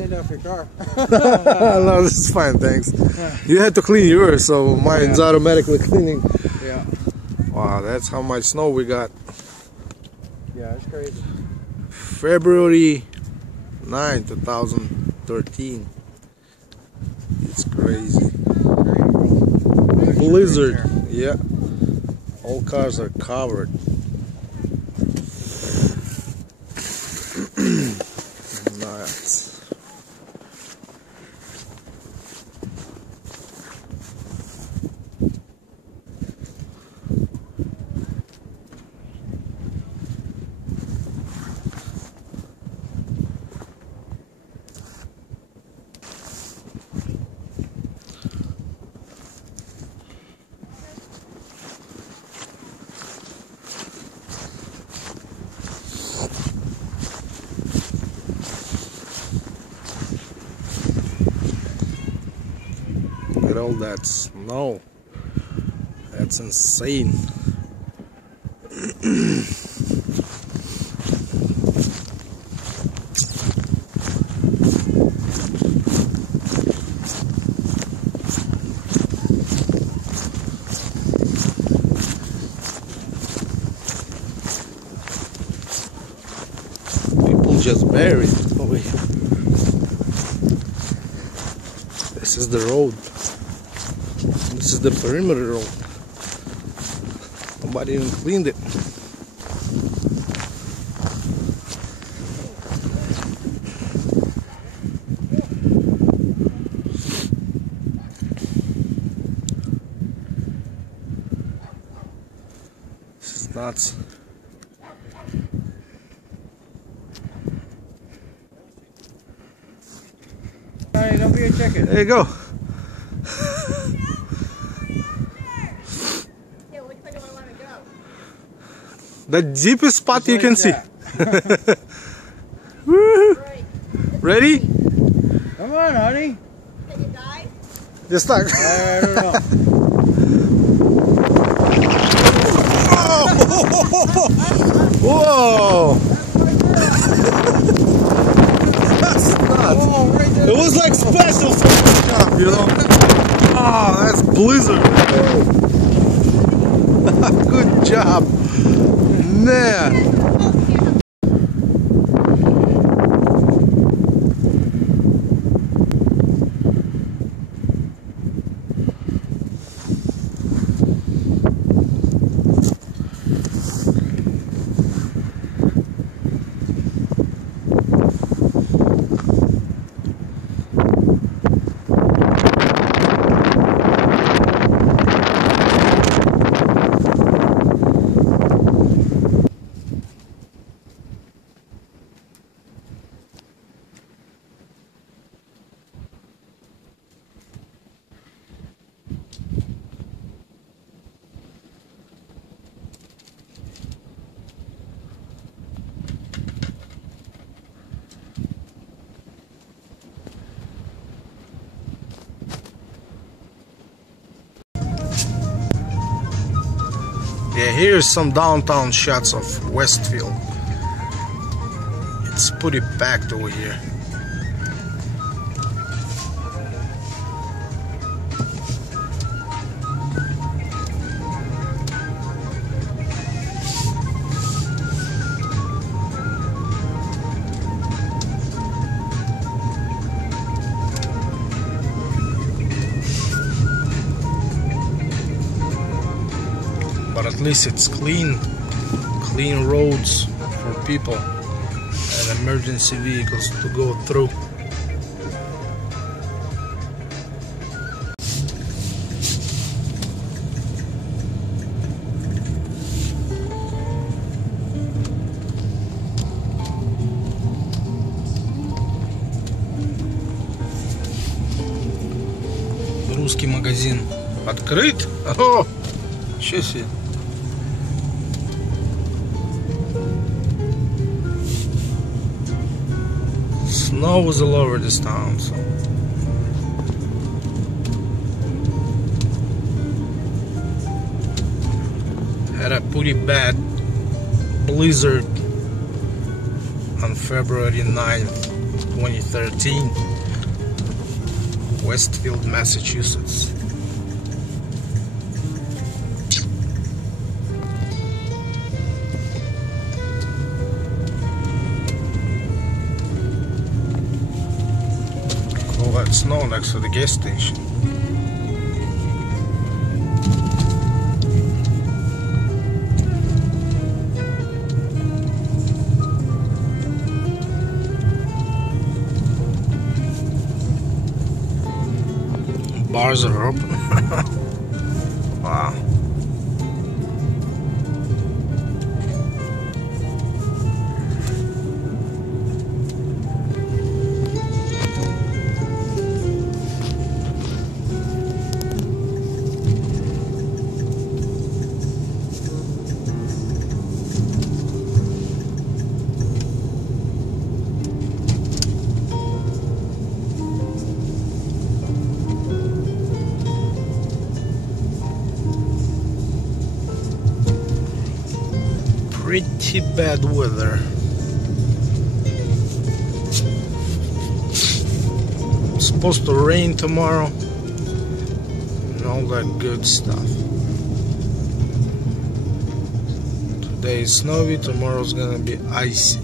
cleaned off your car. No, this is fine, thanks. You had to clean yours, so mine's automatically cleaning. Yeah. Wow, that's how much snow we got. Yeah, it's crazy. February 9, 2013. It's crazy. Blizzard. Yeah. All cars are covered. Nice. Look at all that snow. That's insane. People just buried over here. This is the road. This is the perimeter road. Nobody even cleaned it. This is nuts. Hey, don't be a chicken. There you go. The deepest spot you can see. Woo! Ready? Come on, honey. Can you dive? Just like. I don't know. Whoa! That's nuts. Oh, right there. It was like special for the job, you know? Oh, that's blizzard. Good job. Man. Yeah, here's some downtown shots of Westfield. It's pretty packed over here. But at least it's clean roads for people and emergency vehicles to go through. Русский магазин открыт? О, ничего себе. Snow was all over this town, so had a pretty bad blizzard on February 9th, 2013, Westfield, Massachusetts. All that snow next to the gas station. Bars are open. Wow. Pretty bad weather. It's supposed to rain tomorrow and all that good stuff. Today is snowy, tomorrow's gonna be icy.